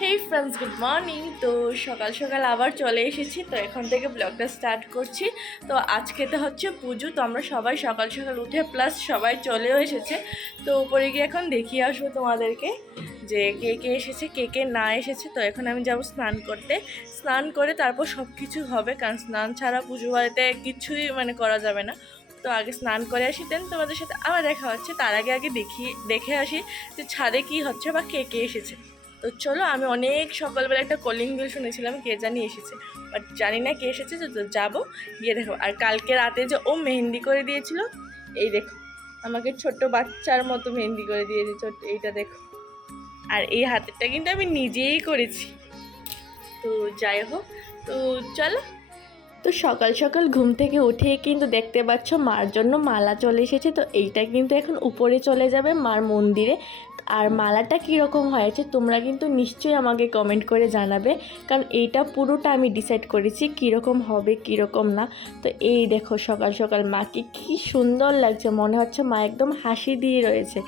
হেই friends good morning তো সকাল সকাল আবার চলে এসেছি। তো এখন থেকে ব্লগটা স্টার্ট করছি। তো আজকে তো হচ্ছে পুজো, তো আমরা সবাই সকাল সকাল উঠে প্লাস সবাই চলেও এসেছে। তো উপরে গিয়ে এখন দেখিয়ে আসব তোমাদেরকে যে কে কে এসেছে, কে কে না এসেছে। তো এখন আমি যাব স্নান করতে। স্নান করে তারপর সব কিছু হবে, কারণ স্নান ছাড়া পুজো বাড়িতে কিছুই মানে করা যাবে না। তো আগে স্নান করে আসি দেন তোমাদের সাথে আবার দেখা হচ্ছে। তার আগে আগে দেখি, দেখে আসি যে ছাদে কি হচ্ছে বা কে কে এসেছে। তো চলো, আমি অনেক সকালবেলা একটা কলিং বেল শুনেছিলাম, কে জানি এসেছে। বাট জানি না কে এসেছে, তো যাব, গিয়ে দেখো। আর কালকে রাতে যে ও মেহেন্দি করে দিয়েছিল, এই দেখো, আমাকে ছোট্ট বাচ্চার মতো মেহেন্দি করে দিয়েছে ছোট্ট এইটা দেখো। আর এই হাতেরটা কিন্তু আমি নিজেই করেছি। তো যাই হোক, তো চলো। তো সকাল সকাল ঘুম থেকে উঠে কিন্তু দেখতে পাচ্ছ মার জন্য মালা চলে এসেছে, তো এইটা কিন্তু এখন উপরে চলে যাবে মার মন্দিরে। আর মালাটা কীরকম হয়েছে তোমরা কিন্তু নিশ্চয়ই আমাকে কমেন্ট করে জানাবে। কারণ এইটা পুরোটা আমি ডিসাইড করেছি কীরকম হবে, কীরকম না। তো এই দেখো সকাল সকাল মাকে কি সুন্দর লাগছে, মনে হচ্ছে মা একদম হাসি দিয়ে রয়েছে।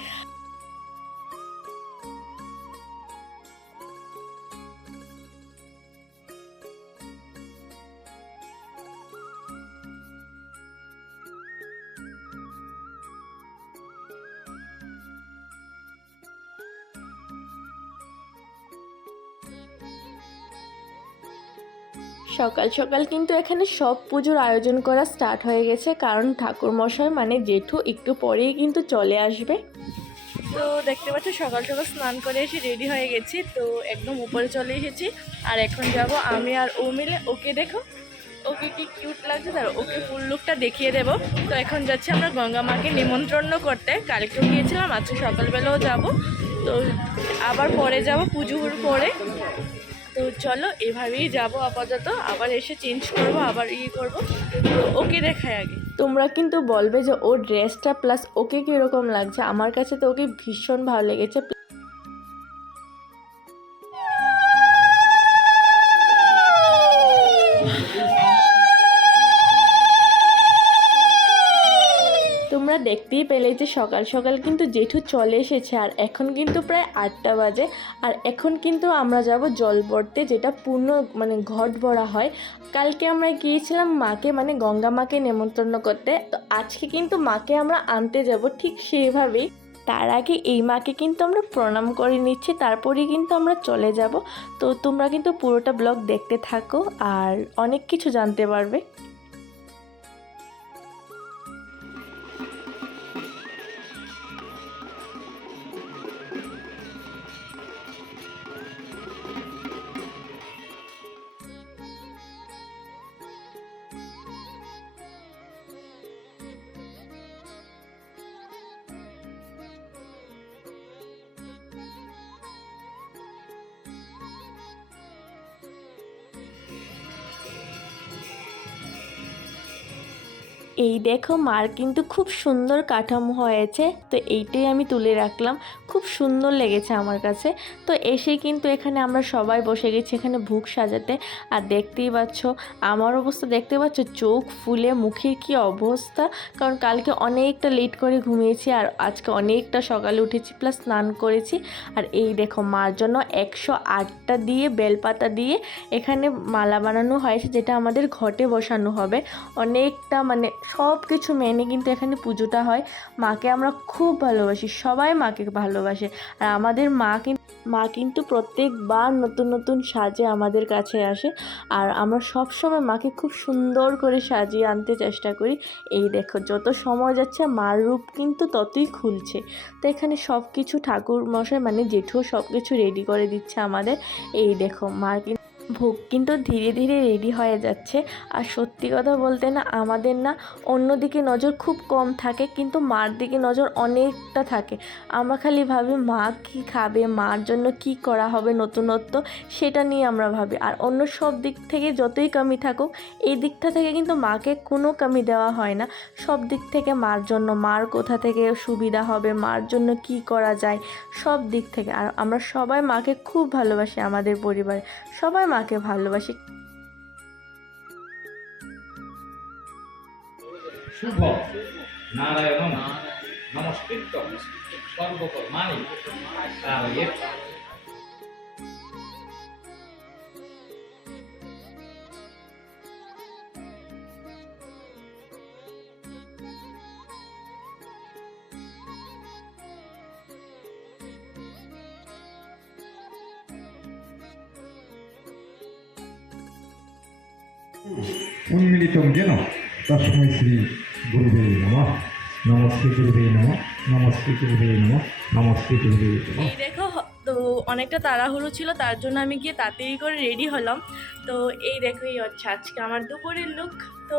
সকাল সকাল কিন্তু এখানে সব পুজোর আয়োজন করা স্টার্ট হয়ে গেছে, কারণ ঠাকুর মশাই মানে জেঠু একটু পরেই কিন্তু চলে আসবে। তো দেখতে পাচ্ছ, সকাল সকাল স্নান করে এসে রেডি হয়ে গেছি, তো একদম উপরে চলে এসেছি। আর এখন যাব আমি আর ও মিলে, ওকে দেখো, ওকে কি কিউট লাগছে, তার ওকে ফুল লুকটা দেখিয়ে দেব। তো এখন যাচ্ছি আমরা গঙ্গা মাকে নিমন্ত্রণ করতে। কালকেও গিয়েছিলাম, আজকে সকালবেলাও যাব। তো আবার পরে যাব পুজোর পরে। তো চলো, এভাবেই যাব আপাতত। আবার এসে চেঞ্জ করব, আবার ইয়ে করব। ওকে দেখায় আগে। তোমরা কিন্তু বলবে যে ওর ড্রেসটা প্লাস ওকে কীরকম লাগছে? আমার কাছে তো ওকে ভীষণ ভালো লেগেছে। দেখতেই পেলে যে সকাল সকাল কিন্তু জেঠু চলে এসেছে, আর এখন কিন্তু প্রায় আটটা বাজে। আর এখন কিন্তু আমরা যাব জল পড়তে যেটা পূর্ণ মানে ঘট ভরা হয়। কালকে আমরা গিয়েছিলাম মাকে মানে গঙ্গা মাকে নেমন্তন্ন করতে। তো আজকে কিন্তু মাকে আমরা আনতে যাব ঠিক সেইভাবেই। তার আগে এই মাকে কিন্তু আমরা প্রণাম করে নিচ্ছি তারপরেই কিন্তু আমরা চলে যাব। তো তোমরা কিন্তু পুরোটা ব্লগ দেখতে থাকো, আর অনেক কিছু জানতে পারবে। এই দেখো মার কিন্তু খুব সুন্দর কাঠামো হয়েছে তো এইটাই আমি তুলে রাখলাম। খুব সুন্দর লেগেছে আমার কাছে। তো এসে কিন্তু এখানে আমরা সবাই বসে গেছি এখানে ভুক সাজাতে। আর দেখতেই পাচ্ছ, আমার অবস্থা দেখতে পাচ্ছ, চোখ ফুলে, মুখের কি অবস্থা? কারণ কালকে অনেকটা লেট করে ঘুমিয়েছি আর আজকে অনেকটা সকালে উঠেছি প্লাস স্নান করেছি। আর এই দেখো, মার জন্য একশো আটটা দিয়ে বেলপাতা দিয়ে এখানে মালা বানানো হয়েছে, যেটা আমাদের ঘটে বসানো হবে। অনেকটা মানে সব কিছু মেনে কিন্তু এখানে পুজোটা হয়। মাকে আমরা খুব ভালোবাসি, সবাই মাকে ভালোবাসে। আর আমাদের মা কিন্তু মা কিন্তু প্রত্যেকবার নতুন নতুন সাজে আমাদের কাছে আসে। আর আমরা সবসময় মাকে খুব সুন্দর করে সাজিয়ে আনতে চেষ্টা করি। এই দেখো, যত সময় যাচ্ছে মার রূপ কিন্তু ততই খুলছে। তো এখানে সব কিছু ঠাকুর মশাই মানে জেঠু সব কিছু রেডি করে দিচ্ছে আমাদের। এই দেখো মার কিন্তু ভোগ কিন্তু ধীরে ধীরে রেডি হয়ে যাচ্ছে। আর সত্যি কথা বলতে না, আমাদের না অন্যদিকে নজর খুব কম থাকে, কিন্তু মার দিকে নজর অনেকটা থাকে। আমরা খালি ভাবি, মা কি খাবে, মার জন্য কি করা হবে নতুনত্ব, সেটা নিয়ে আমরা ভাবি। আর অন্য সব দিক থেকে যতই কমি থাকুক, এই দিকটা থেকে কিন্তু মাকে কোনো কমি দেওয়া হয় না। সব দিক থেকে মার জন্য, মার কোথা থেকে সুবিধা হবে, মার জন্য কি করা যায়, সব দিক থেকে। আর আমরা সবাই মাকে খুব ভালোবাসি আমাদের পরিবারে। সবাই মাকে ভালোবাসি। শুভ নারায়ণ নমস্কৃত। সর্বকর্মাণি। কারয়েত উন্মিলিতং যেন তস্মৈ শ্রী গুরুদেব নমঃ। নমস্তে গুরুদেব নমঃ। নমস্তে গুরুদেব নমঃ। নমস্তে গুরুদেব নমঃ। দেখো, তো অনেকটা তাড়াহুড়ো ছিল, তার জন্য আমি গিয়ে তাড়াতাড়ি করে রেডি হলাম। তো এই দেখো, এই হচ্ছে আজকে আমার দুপুরের লুক তো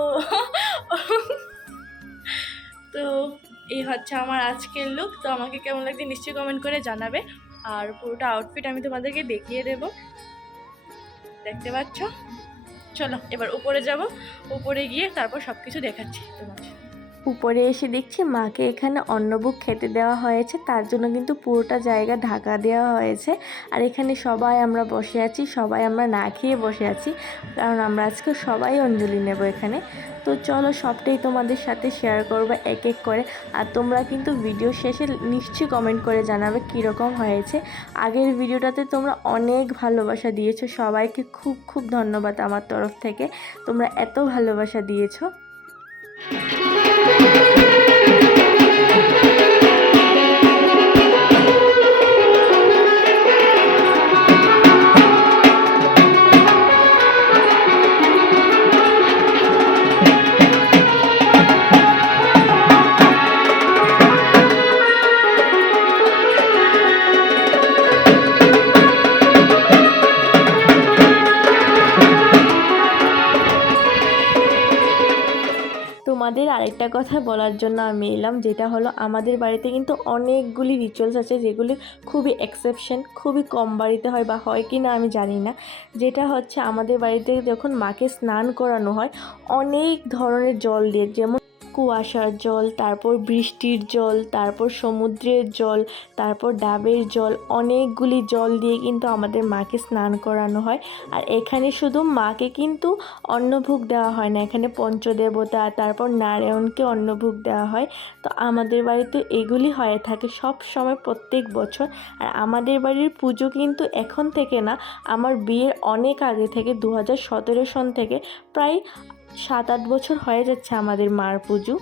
তো এই হচ্ছে আমার আজকের লুক তো আমাকে কেমন লাগছে নিশ্চয়ই কমেন্ট করে জানাবে। আর পুরোটা আউটফিট আমি তোমাদেরকে দেখিয়ে দেব। দেখতে পাচ্ছ? চলো এবার উপরে যাব। উপরে গিয়ে তারপর সব কিছু দেখাচ্ছি তোমাদের উপরে এসে দেখছি মাকে এখানে অন্নভোগ খেতে দেওয়া হয়েছে। তার জন্য কিন্তু পুরোটা জায়গা ঢাকা দেওয়া হয়েছে। আর এখানে সবাই আমরা বসে আছি, সবাই আমরা না খেয়ে বসে আছি। কারণ আমরা আজকে সবাই অঞ্জলি নেব এখানে। তো চলো সবটাই তোমাদের সাথে শেয়ার করব এক এক করে। আর তোমরা কিন্তু ভিডিও শেষে নিশ্চয়ই কমেন্ট করে জানাবে কীরকম হয়েছে। আগের ভিডিওটাতে তোমরা অনেক ভালোবাসা দিয়েছ। সবাইকে খুব খুব ধন্যবাদ আমার তরফ থেকে। তোমরা এত ভালোবাসা দিয়েছ। Música আরেকটা কথা বলার জন্য আমি এলাম, যেটা হলো আমাদের বাড়িতে কিন্তু অনেকগুলি রিচুয়ালস আছে যেগুলি খুবই এক্সেপশন খুবই কম বাড়িতে হয় বা হয় কি না আমি জানি না। যেটা হচ্ছে আমাদের বাড়িতে যখন মাকে স্নান করানো হয়, অনেক ধরনের জল দিয়ে, যেমন কুয়াশার জল, তারপর বৃষ্টির জল, তারপর সমুদ্রের জল, তারপর ডাবের জল, অনেকগুলি জল দিয়ে কিন্তু আমাদের মাকে স্নান করানো হয়। আর এখানে শুধু মাকে কিন্তু অন্নভোগ দেওয়া হয় না, এখানে পঞ্চদেবতা, তারপর নারায়ণকে অন্নভোগ দেওয়া হয়। তো আমাদের বাড়িতে এগুলি হয়ে থাকে সব সময় প্রত্যেক বছর। আর আমাদের বাড়ির পুজো কিন্তু এখন থেকে না, আমার বিয়ের অনেক আগে থেকে, দু হাজার সতেরো সন থেকে প্রায় সাত আট বছর হয়ে যাচ্ছে আমাদের মার পুজো।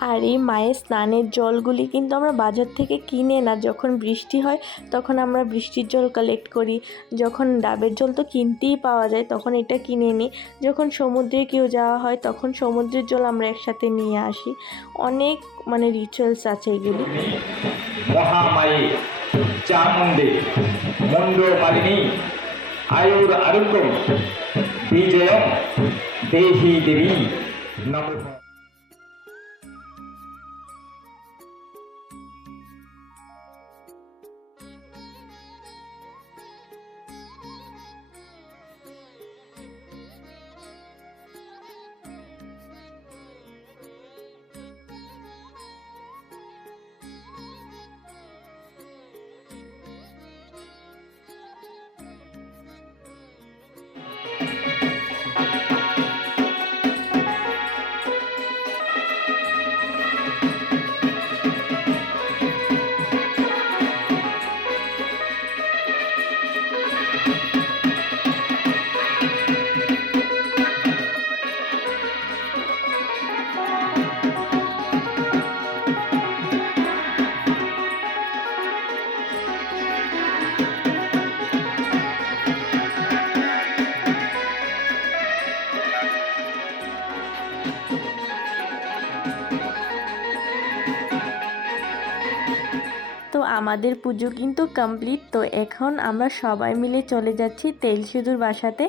আর এই মায়ের স্নানের জলগুলি কিন্তু আমরা বাজার থেকে কিনে না, যখন বৃষ্টি হয় তখন আমরা বৃষ্টির জল কালেক্ট করি। যখন ডাবের জল তো কিনতেই পাওয়া যায় তখন এটা কিনে নিই। যখন সমুদ্রে কেউ যাওয়া হয় তখন সমুদ্রের জল আমরা একসাথে নিয়ে আসি। অনেক মানে রিচুয়ালস আছে এগুলি। দেহি দেবী আমাদের পুজো কিন্তু কমপ্লিট তো এখন আমরা সবাই মিলে চলে যাচ্ছি তেল সিঁদুর বাসাতে।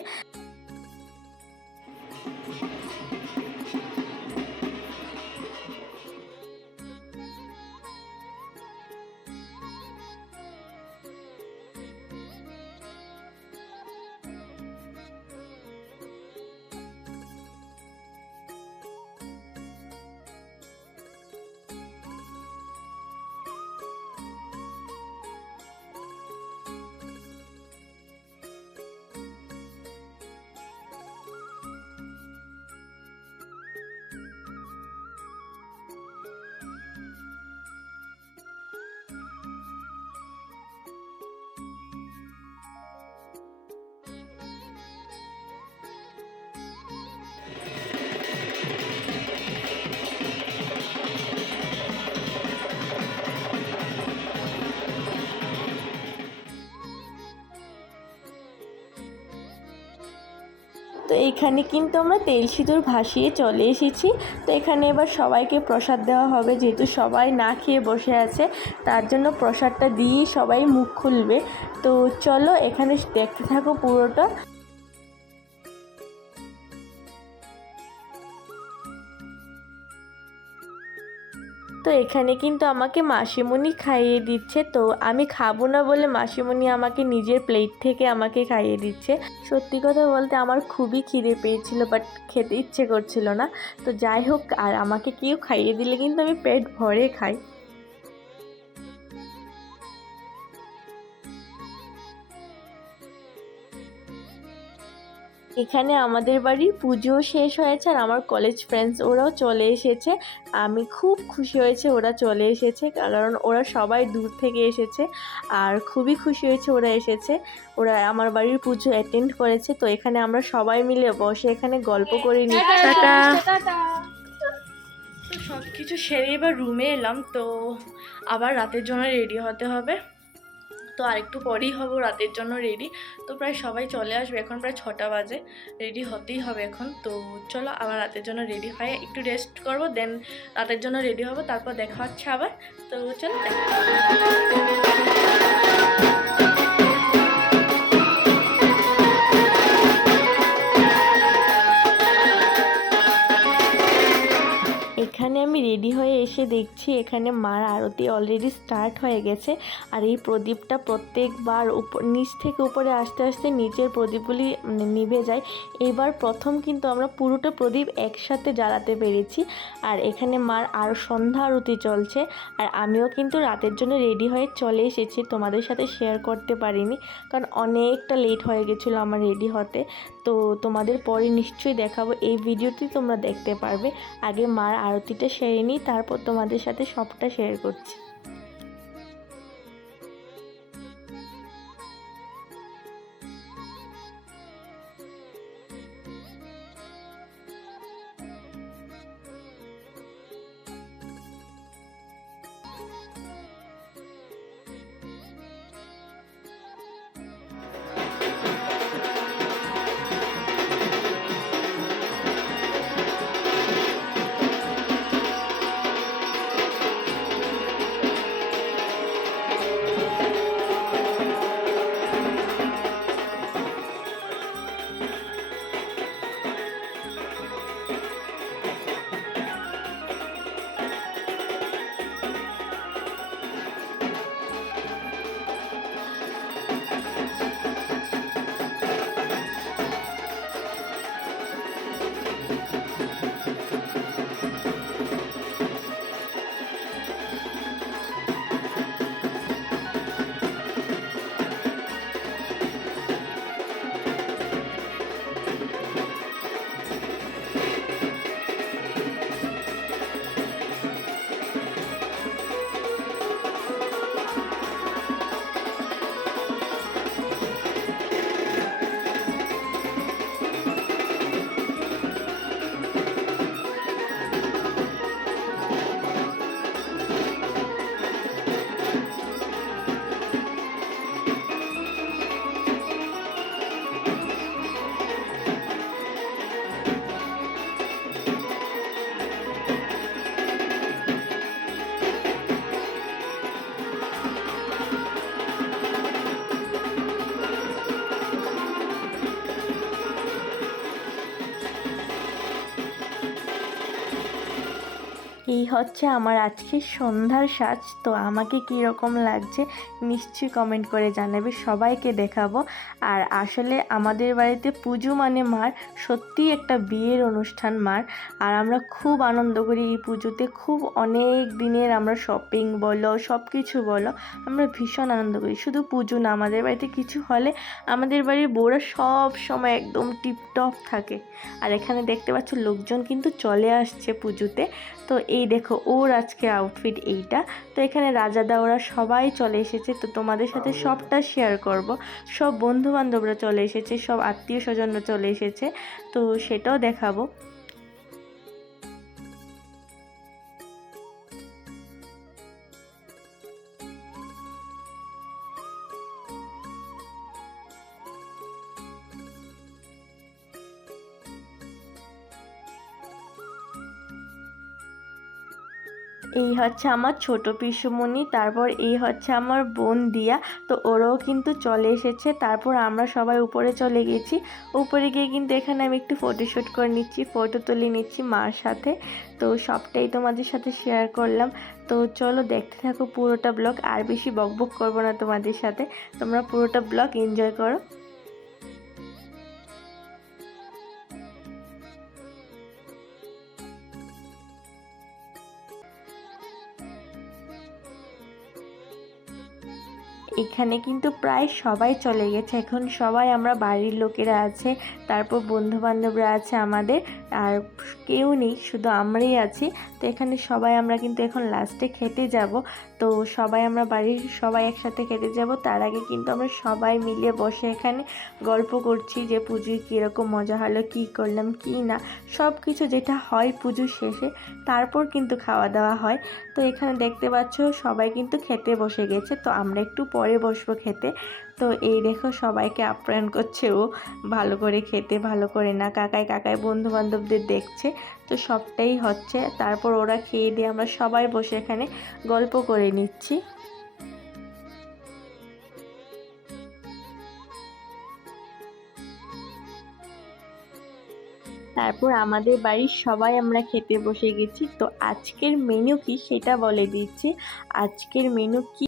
এখানে কিন্তু আমরা তেল সিঁদুর ভাসিয়ে চলে এসেছি। তো এখানে এবার সবাইকে প্রসাদ দেওয়া হবে, যেহেতু সবাই না খেয়ে বসে আছে, তার জন্য প্রসাদটা দিয়েই সবাই মুখ খুলবে। তো চলো এখানে দেখতে থাকো পুরোটা। এখানে কিন্তু আমাকে মাসিমণি খাইয়ে দিচ্ছে। তো আমি খাব না বলে মাসিমণি আমাকে নিজের প্লেট থেকে আমাকে খাইয়ে দিচ্ছে। সত্যি কথা বলতে আমার খুবই খিদে পেয়েছিল বাট খেতে ইচ্ছে করছিল না। তো যাই হোক, আর আমাকে কেউ খাইয়ে দিলে কিন্তু আমি পেট ভরে খাই। এখানে আমাদের বাড়ির পুজো শেষ হয়েছে আর আমার কলেজ ফ্রেন্ডস ওরাও চলে এসেছে। আমি খুব খুশি হয়েছে ওরা চলে এসেছে কারণ ওরা সবাই দূর থেকে এসেছে আর খুবই খুশি হয়েছে ওরা এসেছে। ওরা আমার বাড়ির পুজো অ্যাটেন্ড করেছে তো এখানে আমরা সবাই মিলে বসে এখানে গল্প করে নিই। টাটা! তো সব কিছু সেরে এবার রুমে এলাম তো আবার রাতের জন্য রেডি হতে হবে। তো আরেকটু পরেই হব, রাতের জন্য রেডি তো প্রায় সবাই চলে আসবে, এখন প্রায় ছটা বাজে। রেডি হতেই হবে এখন। তো চলো আবার রাতের জন্য রেডি হয়ে একটু রেস্ট করব দেন রাতের জন্য রেডি হব, তারপর দেখা হচ্ছে আবার। তো চলো, দেখা আমি রেডি হয়ে এসে দেখছি এখানে মার আরতি অলরেডি স্টার্ট হয়ে গেছে। আর এই প্রদীপটা প্রত্যেকবার উপর, নিচ থেকে উপরে আস্তে আস্তে নিচের প্রদীপগুলি মানে নিভে যায়। এবার প্রথম কিন্তু আমরা পুরোটা প্রদীপ একসাথে জ্বালাতে পেরেছি। আর এখানে মার আরও সন্ধ্যা আরতি চলছে। আর আমিও কিন্তু রাতের জন্য রেডি হয়ে চলে এসেছি। তোমাদের সাথে শেয়ার করতে পারিনি। কারণ অনেকটা লেট হয়ে গেছিল আমার রেডি হতে। তো তোমাদের পরে নিশ্চয়ই দেখাবো। এই ভিডিওটি তোমরা দেখতে পারবে। আগে মার আরতিটা সেরে নিই, তারপর তোমাদের সাথে সবটা শেয়ার করছি। হচ্ছে আমার আজকে সন্ধ্যার সাজ, তো আমাকে কী রকম লাগছে নিশ্চয়ই কমেন্ট করে জানাবে, সবাইকে দেখাবো। আর আসলে আমাদের বাড়িতে পুজো মানে মার, সত্যিই একটা বিয়ের অনুষ্ঠান মার। আর আমরা খুব আনন্দ করি এই পুজোতে, খুব অনেক দিনের আমরা শপিং বলো সব কিছু বলো, আমরা ভীষণ আনন্দ করি। শুধু পুজো না, আমাদের বাড়িতে কিছু হলে আমাদের বাড়ির বউরা সব সময় একদম টিপটপ থাকে। আর এখানে দেখতে পাচ্ছ লোকজন কিন্তু চলে আসছে পুজোতে। তো এই দেখো ওর আজকে আউটফিট এইটা। তো এখানে রাজাদা ওরা সবাই চলে এসেছে তো তোমাদের সাথে সবটা শেয়ার করব। সব বন্ধু বান্ধবরা চলে এসেছে সব আত্মীয় স্বজনরা চলে এসেছে তো সেটাও দেখাবো। এই হচ্ছে আমার ছোট পিসুমণি, তারপর এই হচ্ছে আমার বোন দিয়া। তো ওরাও কিন্তু চলে এসেছে, তারপর আমরা সবাই উপরে চলে গেছি। উপরে গিয়ে কিন্তু এখানে আমি একটু ফটোশ্যুট করে নিচ্ছি ফটো তুলে নিচ্ছি মার সাথে। তো সবটাই তোমাদের সাথে শেয়ার করলাম। তো চলো দেখতে থাকো পুরোটা ব্লগ আর বেশি বকবক করব না তোমাদের সাথে। তোমরা পুরোটা ব্লগ এনজয় করো। এখানে কিন্তু প্রায় সবাই চলে গেছে। এখন সবাই আমরা বাড়ির লোকেরা আছে, তারপর বন্ধুবান্ধবরা আছে আমাদের, আর কেউ নেই, শুধু আমরাই আছি। তো এখানে সবাই আমরা কিন্তু এখন লাস্টে খেতে যাব। তো সবাই আমরা বাড়ির সবাই একসাথে খেতে যাব। তার আগে কিন্তু আমরা সবাই মিলে বসে এখানে গল্প করছি যে পুজোয় কীরকম মজা হলো, কি করলাম, কি না। সব কিছু যেটা হয় পুজোর শেষে, তারপর কিন্তু খাওয়া দাওয়া হয়। তো এখানে দেখতে পাচ্ছ সবাই কিন্তু খেতে বসে গেছে। তো আমরা একটু পরে বসবো খেতে। তো এই দেখো সবাইকে আপ্যায়ন করছে ও। ভালো করে খেতে, ভালো করে না। কাকায় কাকায় বন্ধু বান্ধবদের দেখছে। তো সবটাই হচ্ছে। তারপর ওরা খেয়ে দিয়ে আমরা সবাই বসে এখানে গল্প করে নিচ্ছি। তারপর আমাদের বাড়ির সবাই আমরা খেতে বসে গেছি। তো আজকের মেনু কি সেটা বলে দিচ্ছি। আজকের মেনু কি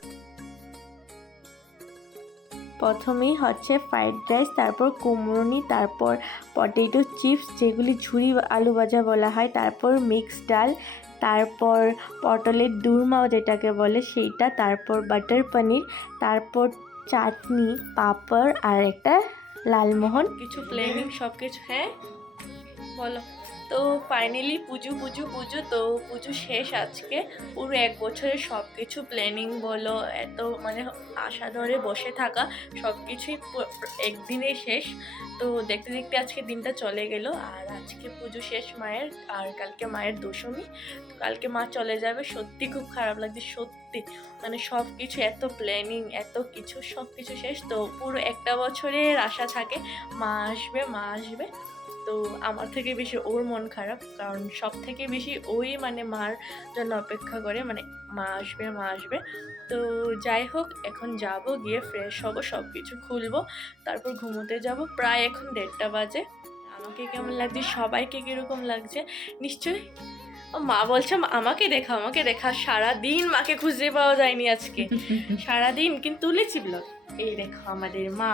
প্রথমেই হচ্ছে ফ্রাইড রাইস তারপর কুমড়োনি, তারপর পটেটো চিপস যেগুলি ঝুরি আলু ভাজা বলা হয়, তারপর মিক্স ডাল, তারপর পটলের দুরমাও যেটাকে বলে সেইটা, তারপর বাটার পনির তারপর চাটনি, পাঁপড় আর একটা লালমোহন। কিছু প্ল্যানিং সব কিছু হ্যাঁ? বলো। তো ফাইনালি পুজো পুজো পুজো, তো পুজো শেষ আজকে। পুরো এক বছরের সব কিছু প্ল্যানিং বলো, এত মানে আশা ধরে বসে থাকা সব কিছুই একদিনে শেষ। তো দেখতে দেখতে আজকে দিনটা চলে গেল। আর আজকে পুজো শেষ মায়ের, আর কালকে মায়ের দশমী। কালকে মা চলে যাবে। সত্যি খুব খারাপ লাগছে, সত্যি। মানে সব কিছু এত প্ল্যানিং এত কিছু সব কিছু শেষ। তো পুরো একটা বছরের আশা থাকে, মা আসবে মা আসবে। তো আমার থেকে বেশি ওর মন খারাপ। কারণ সব থেকে বেশি ওই মানে মার জন্য অপেক্ষা করে মানে মা আসবে মা আসবে। তো যাই হোক এখন যাব গিয়ে ফ্রেশ হব সব কিছু খুলবো তারপর ঘুমোতে যাব। প্রায় এখন দেড়টা বাজে। আমাকে কেমন লাগছে? সবাইকে কীরকম লাগছে? নিশ্চয়ই? ও মা বলছে আমাকে দেখা আমাকে দেখা। সারাদিন মাকে খুঁজে পাওয়া যায়নি আজকে। সারাদিন কিন্তু তুলেছি ব্লগ এই দেখো আমাদের মা।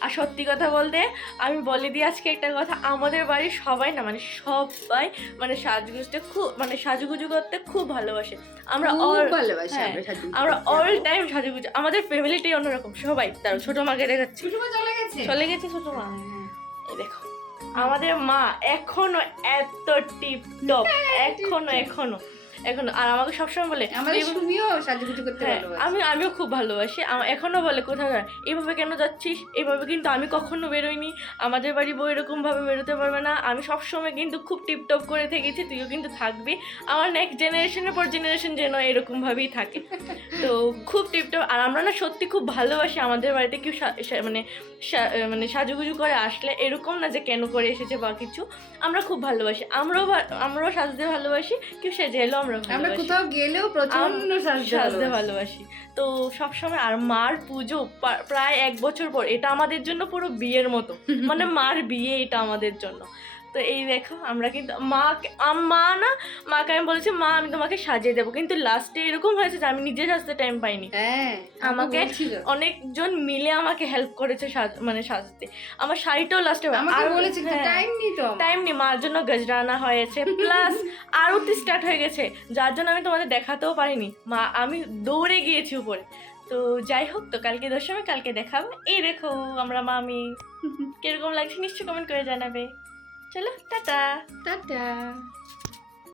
আর সত্যি কথা বলতে আমি বলে দিই আজকে একটা কথা আমাদের বাড়ির সবাই না মানে সবাই মানে সাজগুজতে খুব মানে সাজুগুজু করতে খুব ভালোবাসে। আমরা অল ভালোবাসি হ্যাঁ, আমরা অল টাইম সাজুগুজু। আমাদের ফ্যামিলিটাই অন্যরকম সবাই। তার ছোট মাকে দেখাচ্ছি। চলে গেছে? চলে গেছে ছোট মা। এই দেখো আমাদের মা এখনও এত টিপ টপ এখনও এখনও। এখনও আর আমাকে সবসময় বলে আমাদের "তুই- সাজুগুজু করতে হ্যাঁ, আমি আমিও খুব ভালোবাসি। আমা- এখনও বলে কোথাও যায় এইভাবে কেন যাচ্ছিস? এইভাবে কিন্তু আমি কখনো বেরোইনি। আমাদের বাড়ি বউ এরকম ভাবে বেরোতে পারবে না। আমি সবসময় কিন্তু খুব টিপটপ করে থেকেছি তুইও কিন্তু থাকবি। আমার নেক্সট জেনারেশনের পর জেনারেশন যেন এরকম ভাবেই থাকে। তো খুব টিপটপ। আর আমরা না সত্যি খুব ভালোবাসি আমাদের বাড়িতে কেউ মানে মানে সাজুগুজু করে আসলে এরকম না যে কেন করে এসেছে বা কিছু। আমরা খুব ভালোবাসি। আমরাও আমরাও সাজতে ভালোবাসি কেউ সেজে এলেও আমরা আমরা কোথাও গেলেও প্রচণ্ড সাজতে। ভালোবাসি। তো সবসময় আর মার পুজো প্রায় এক বছর পর এটা আমাদের জন্য পুরো বিয়ের মতো। মানে মার বিয়ে এটা আমাদের জন্য। তো এই দেখো আমরা কিন্তু মা মা না মাকে আমি বলেছি মা আমি তোমাকে সাজিয়ে দেবো। কিন্তু লাস্টে এরকম হয়েছে যে আমি নিজে সাজতে টাইম পাইনি। হ্যাঁ আমাকে অনেকজন মিলে আমাকে হেল্প করেছে মানে সাজতে। আমার শাড়িটাও লাস্টে বলেছে হ্যাঁ। টাইম নেই তো টাইম নেই মার জন্য গজরানা হয়েছে। প্লাস আরতি স্টার্ট হয়ে গেছে যার জন্য আমি তোমাদের দেখাতেও পারিনি। মা আমি দৌড়ে গিয়েছি উপরে। তো যাই হোক তো কালকে দশমী কালকে দেখাবো। এই দেখো আমরা মামি। কীরকম লাগছে নিশ্চয়ই কমেন্ট করে জানাবে। চলো টাটা। টাটা।